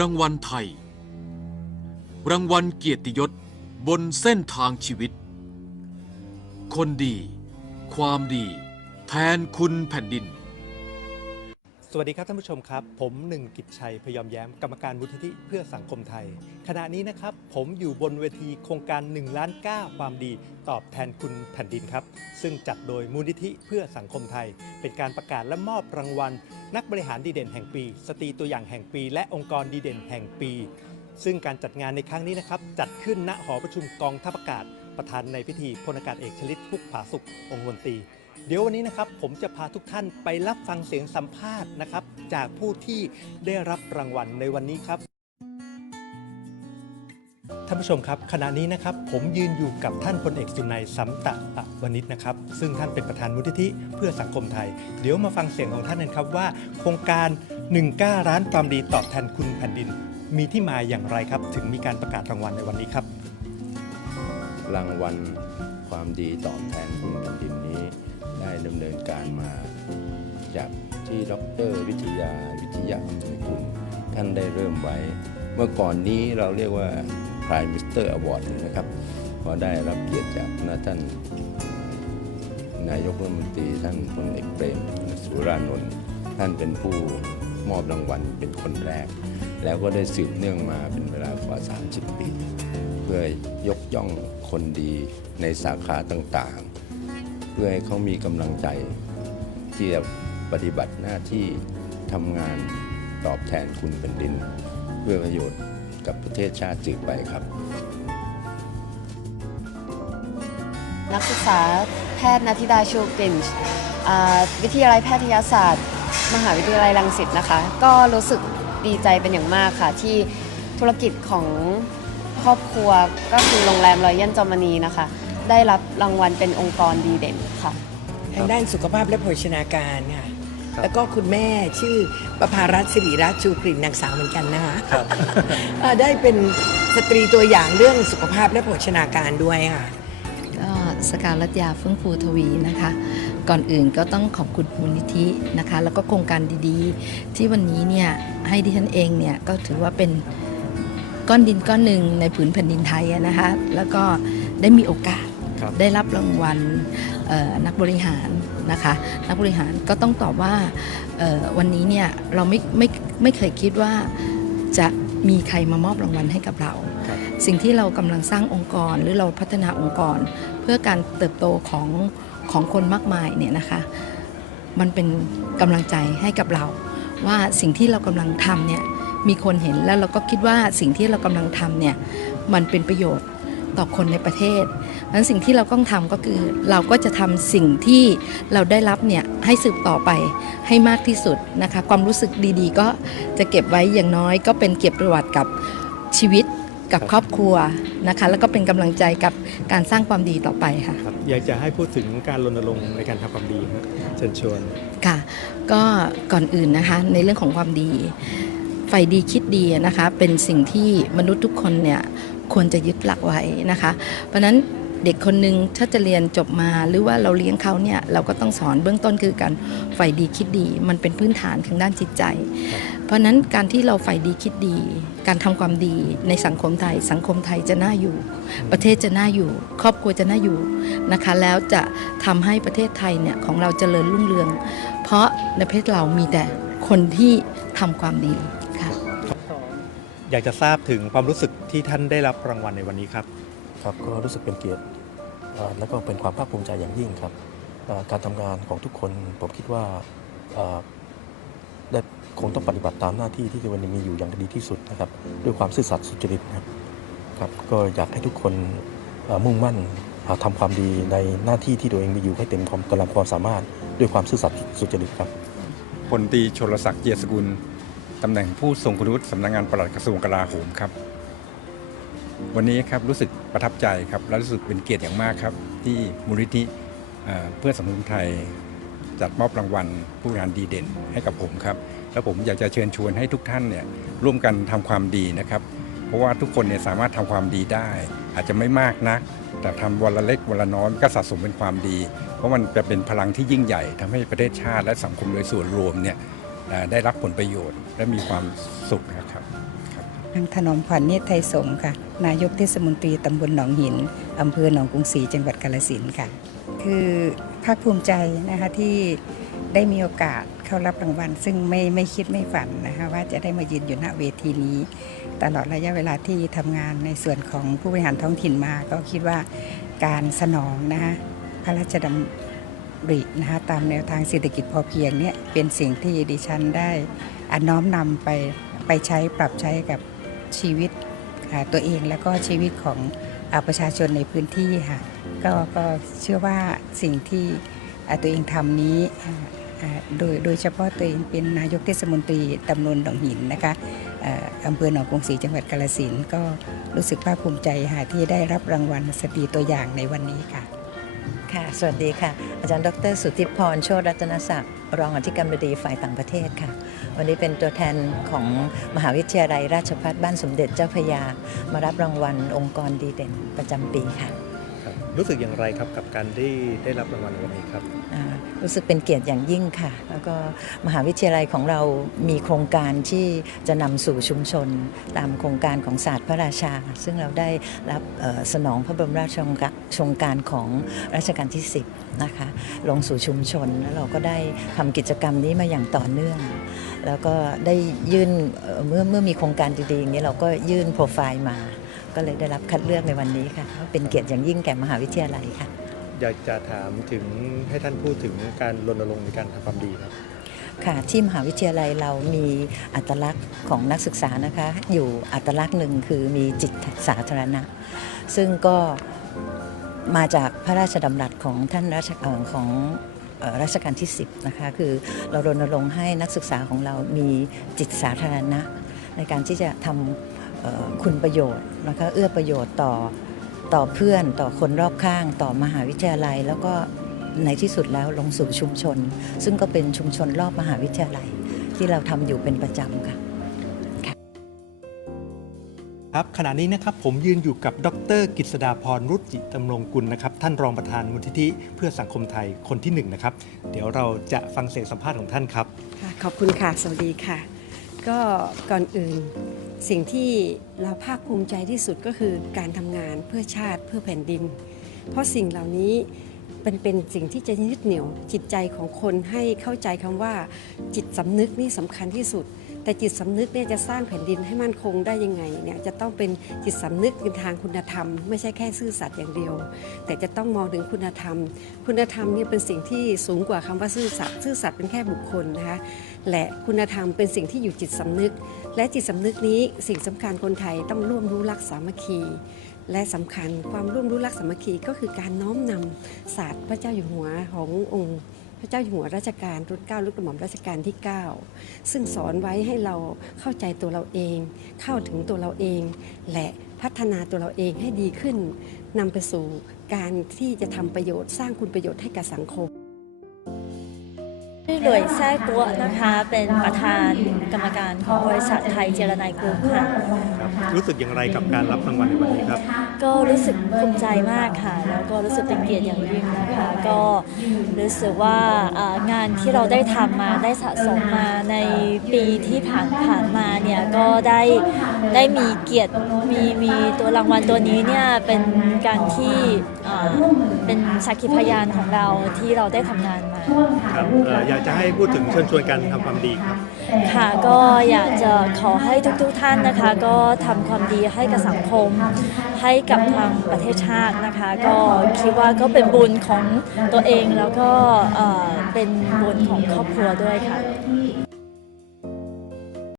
รางวัลไทย รางวัลเกียรติยศบนเส้นทางชีวิต คนดี ความดี แทนคุณแผ่นดิน สวัสดีครับท่านผู้ชมครับ ผมหนึ่งกิจชัยพยอมแย้มกรรมการมูลนิธิเพื่อสังคมไทย ขณะนี้นะครับผมอยู่บนเวทีโครงการ 1 ล้าน9ความดี ตอบแทนคุณแผ่นดินครับ ซึ่งจัดโดยมูลนิธิเพื่อสังคมไทย เป็นการประกาศและมอบรางวัล นักบริหารดีเด่นแห่งปี สตรีตัวอย่างแห่งปี และองค์กรดีเด่นแห่งปี ซึ่งการจัดงานในครั้งนี้นะครับจัดขึ้นณหอประชุมกองทัพอากาศประธานในพิธีพลอากาศเอกชลิตพุกผาสุของค์มนตรี เดี๋ยววันนี้นะครับผมจะพาทุกท่านไปรับฟังเสียงสัมภาษณ์นะครับ จากผู้ที่ได้รับรางวัลในวันนี้ครับท่านผู้ชมครับ ขณะนี้นะครับผมยืนอยู่กับท่านพลเอกสุนัยสัมตะปะวณิชนะครับ ซึ่งท่านเป็นประธานมูลนิธิเพื่อสังคมไทย เดี๋ยวมาฟังเสียงของท่านกันครับว่า โครงการ1ก้าร้านความดีตอบแทนคุณแผ่นดิน มีที่มาอย่างไรครับ ถึงมีการประกาศรางวัลในวันนี้ครับ รางวัลความดีตอบแทนคุณำเนินการมา จากที่ดรวิทยาวิทยาอำนวยกุลท่านได้เริ่มไว้ เมื่อก่อนนี้เราเรียกว่า Prime Minister Award นะครับพอได้รับเกียรติจากพระท่านนายกรัฐมนตรีท่านพลเอกเปรมสุรานนท์ท่านเป็นผู้มอบรางวัลเป็นคนแรก แล้วก็ได้สืบเนื่องมาเป็นเวลากว่า 30 ปี เพื่อยกย่องคนดีในสาขาต่างๆ เพื่อให้เขามีกำลังใจ ที่จะปฏิบัติหน้าที่ทำงานตอบแทนคุณแผ่นดิน เพื่อประโยชน์กับประเทศชาติสืบไปครับ นักศึกษาแพทย์นาธิดาชูกลิ่นวิทยาลัยแพทยศาสตร์ มหาวิทยาลัยรังสิตนะคะ ก็รู้สึกดีใจเป็นอย่างมากค่ะ ที่ธุรกิจของครอบครัวก็คือโรงแรมรอยัลจอมนีนะคะ ได้รับรางวัลเป็นองค์กรดีเด่นค่ะ ทางด้านสุขภาพและโภชนาการค่ะ แล้วก็คุณแม่ชื่อประภารัตน์สิริรัตน์ชูกลิ่นนางสาวเหมือนกันนะคะครับเอ่อได้เป็นสตรีตัวอย่างเรื่องสุขภาพและโภชนาการด้วยค่ะ ก็สการรัตยาเฟื่องฟูทวีนะคะ ก่อนอื่นก็ต้องขอบคุณมูลนิธินะคะ แล้วก็โครงการดีๆ ที่วันนี้เนี่ยให้ดิฉันเองเนี่ยก็ถือว่าเป็นก้อนดินก้อนหนึ่งในผืนแผ่นดินไทยอะนะคะ แล้วก็ได้มีโอกาสครับ ได้รับรางวัลเอ่อ นักบริหารนะคะนักบริหารก็ต้องตอบว่าเอ่อวันนี้เนี่ยเราไม่ไม่ไม่เคยคิดว่าจะมีใครมามอบรางวัลให้กับเราครับสิ่งที่เรากำลังสร้างองค์กรหรือเราพัฒนาองค์กร เพื่อการเติบโตของของคนมากมายเนี่ยนะคะ มันเป็นกำลังใจให้กับเรา ว่าสิ่งที่เรากำลังทำเนี่ยมีคนเห็นแล้วเราก็คิดว่าสิ่งที่เรากำลังทำเนี่ยมันเป็นประโยชน์ ต่อคนในประเทศเพราะฉะนั้นสิ่งที่เราต้องทำก็คือเราก็จะทำสิ่งที่เราได้รับเนี่ยให้สืบต่อไปให้มากที่สุดนะคะความรู้สึกดีๆ ก็จะเก็บไว้อย่างน้อยก็เป็นเก็บประวัติกับชีวิตกับครอบครัวนะคะแล้วก็เป็นกำลังใจกับการสร้างความดีต่อไปค่ะครับอยากจะให้พูดถึงการรณรงค์ในการทำความดีครับเชิญชวนค่ะ ก็ก่อนอื่นนะคะในเรื่องของความดีใฝ่ดีคิดดีนะคะเป็นสิ่งที่มนุษย์ทุกคนเนี่ย ควรจะยึดหลักไว้นะคะ เพราะฉะนั้นเด็กคนหนึ่งถ้าจะเรียนจบมาหรือว่าเราเลี้ยงเขาเนี่ยเราก็ต้องสอนเบื้องต้นคือการใฝ่ดีคิดดี มันเป็นพื้นฐานทางด้านจิตใจ เพราะฉะนั้นการที่เราใฝ่ดีคิดดี การทำความดีในสังคมไทย สังคมไทยจะน่าอยู่ ประเทศจะน่าอยู่ ครอบครัวจะน่าอยู่นะคะ แล้วจะทำให้ประเทศไทยเนี่ยของเราเจริญรุ่งเรือง เพราะในประเทศเรามีแต่คนที่ทำความดีค่ะ อยากจะทราบถึงความรู้สึกที่ท่านได้รับรางวัลในวันนี้ครับ ครับก็รู้สึกเป็นเกียรติเอ่อและก็เป็นความภาคภูมิใจอย่างยิ่งครับเอ่อการทำงานของทุกคนผมคิดว่าเอ่อได้คงต้องปฏิบัติตามหน้าที่ที่วันนี้มีอยู่อย่างดีที่สุดนะครับ ด้วยความซื่อสัตย์สุจริตนะครับครับก็อยากให้ทุกคนเอ่อมุ่งมั่นเอ่อทำความดีในหน้าที่ที่ตัวเองมีอยู่ให้เต็มความกำลังความสามารถ ด้วยความซื่อสัตย์สุจริตครับ พลตรีชลศักดิ์เจียรสกุล ตำแหน่งผู้ทรงคุณวุฒิสำนักงานปลัดกระทรวงกลาโหมครับ วันนี้ครับรู้สึกประทับใจครับและรู้สึกเป็นเกียรติอย่างมากครับ ที่มูลนิธิเพื่อสังคมไทย จัดมอบรางวัลผู้งานดีเด่นให้กับผมครับ แล้วผมอยากจะเชิญชวนให้ทุกท่านเนี่ยร่วมกันทำความดีนะครับ เพราะว่าทุกคนเนี่ยสามารถทำความดีได้ อาจจะไม่มากนัก แต่ทำวันละเล็กวันละน้อยก็สะสมเป็นความดี เพราะมันจะเป็นพลังที่ยิ่งใหญ่ทำให้ประเทศชาติและสังคมโดยส่วนรวมเนี่ย ได้รับผลประโยชน์ และมีความสุขนะครับนางถนอมขวัญเนตรไทยสงค่ะ นายกเทศมนตรีตำบลหนองหินอำเภอหนองกรุงศรีจังหวัดกาฬสินค่ะ คือภาคภูมิใจนะคะที่ได้มีโอกาสเข้ารับรางวัล ซึ่งไม่ไม่คิดไม่ฝันนะคะว่าจะได้มายืนอยู่ณเวทีนี้ ตลอดระยะเวลาที่ทำงานในส่วนของผู้บริหารท้องถิ่นมา ก็คิดว่าการสนองนะคะพระราชดำ รินะคะตามแนวทางเศรษฐกิจพอเพียงเนี่ยเป็นสิ่งที่ดิฉันได้อน้อมนำไปไปใช้ปรับใช้กับชีวิตตัวเองแล้วก็ชีวิตของอประชาชนในพื้นที่ค่ะก็ก็เชื่อว่าสิ่งที่ตัวเองทำนี้โดยโดยเฉพาะตัวเองเป็นนายกเทศมนตรีตำบลหนองหินนะคะอำเภอหนองกรุงศรีจังหวัดกาฬสินก็รู้สึกภาคภูมิใจค่ะที่ได้รับรางวัลสตรีตัวอย่างในวันนี้ค่ะ ค่ะ สวัสดีค่ะ อาจารย์ดร สุทธิพร โชติรัตนศักดิ์ รองอธิการบดีฝ่ายต่างประเทศค่ะ วันนี้เป็นตัวแทนของมหาวิทยาลัยราชภัฏบ้านสมเด็จเจ้าพระยา มารับรางวัลองค์กรดีเด่นประจำปีค่ะ รู้สึกอย่างไรครับกับการได้ได้รับรางวัลวันนี้ครับรู้สึกเป็นเกียรติอย่างยิ่งค่ะ แล้วก็มหาวิทยาลัยของเรามีโครงการที่จะนำสู่ชุมชน ตามโครงการของศาสตร์พระราชา ซึ่งเราได้รับสนองพระบรมราชโองการโครงการของรัชกาลที่ 10 นะคะ ลงสู่ชุมชน แล้วเราก็ได้ทำกิจกรรมนี้มาอย่างต่อเนื่อง แล้วก็ได้ยื่นเมื่อเมื่อมีโครงการดีๆอย่างนี้เราก็ยื่นโปรไฟล์มา ก็เลยได้รับคัดเลือกในวันนี้ค่ะก็เป็นเกียรติอย่างยิ่งแก่มหาวิทยาลัยค่ะ อยากจะถามถึงให้ท่านพูดถึงการรณรงค์ในการทำความดีครับค่ะที่มหาวิทยาลัยเรามีอัตลักษณ์ของนักศึกษานะคะ อยู่อัตลักษณ์หนึ่งคือมีจิตสาธารณะ ซึ่งก็มาจากพระราชดำรัสของท่านรัชเอ่อของเอ่อรัชกาลที่ 10 นะคะ คือเรารณรงค์ให้นักศึกษาของเรามีจิตสาธารณะ ในการที่จะทำเอ่อ คุณประโยชน์นะคะเอื้อประโยชน์ต่อต่อเพื่อนต่อคนรอบข้าง ต่อมหาวิทยาลัย แล้วก็ในที่สุดแล้วลงสู่ชุมชน ซึ่งก็เป็นชุมชนรอบมหาวิทยาลัย ที่เราทำอยู่เป็นประจำค่ะครับขณะนี้นะครับผมยืนอยู่กับดรกิษดาพรรุจิตำรงกุลนะครับท่านรองประธานมูลทิธิเพื่อสังคมไทยคนที่หนึ่งนะครับเดี๋ยวเราจะฟังเสียงสัมภาษณ์ของท่านครับค่ะขอบคุณค่ะ สวัสดีค่ะ ก็ก่อนอื่น สิ่งที่เราภาคภูมิใจที่สุดก็คือการทำงานเพื่อชาติเพื่อแผ่นดิน เพราะสิ่งเหล่านี้เป็นเป็นสิ่งที่จะยึดเหนี่ยวจิตใจของคนให้เข้าใจคำว่าจิตสำนึกนี่สำคัญที่สุด แต่จิตสำนึกเนี่ยจะสร้างแผ่นดินให้มั่นคงได้ยังไงเนี่ยจะต้องเป็นจิตสำนึกในทางคุณธรรม ไม่ใช่แค่ซื่อสัตย์อย่างเดียว แต่จะต้องมองถึงคุณธรรม คุณธรรมเนี่ยเป็นสิ่งที่สูงกว่าคำว่าซื่อสัตย์ซื่อสัตย์เป็นแค่บุคคลนะคะและคุณธรรมเป็นสิ่งที่อยู่จิตสำนึก และจิตสำนึกนี้สิ่งสำคัญคนไทยต้องร่วมรู้รักสามัคคีและสำคัญความร่วมรู้รักสามัคคีก็คือการน้อมนำศาสตร์พระเจ้าอยู่หัวขององค์ พระเจ้าอยู่หัวรัชกาลรุ่นเก้ารุ่นกระหม่อมรัชกาลที่ 9 ซึ่งสอนไว้ให้เราเข้าใจตัวเราเอง เข้าถึงตัวเราเอง และพัฒนาตัวเราเองให้ดีขึ้นนำไปสู่การที่จะทำประโยชน์สร้างคุณประโยชน์ให้กับสังคมชื่อหลุยแซ่กัวนะคะเป็นประธานกรรมการของบริษัทไทยเจรนายกรุ๊ปค่ะ รู้สึกอย่างไรกับการรับรางวัลในวันนี้ครับ ก็รู้สึกภูมิใจมากค่ะแล้ว ก็รู้สึกเป็นเกียรติอย่างยิ่งนะคะก็รู้สึกว่าอ่างานที่เราได้ทำมาได้สะสมมาในปีที่ผ่านผ่านมาเนี่ยก็ได้ได้มีเกียรติมีมีตัวรางวัลตัวนี้เนี่ยเป็นการที่อ่าเป็นสักขีพยานของเราที่เราได้ทำงานมาครับเอ่ออยากจะให้พูดถึงเชิญชวนการทำความดีครับค่ะก็อยากจะขอให้ทุกๆท่านนะคะ ก็ทำความดีให้กับสังคม ให้กับทางประเทศชาตินะคะ ก็คิดว่าก็เป็นบุญของตัวเองแล้วก็เป็นบุญของครอบครัวด้วยค่ะ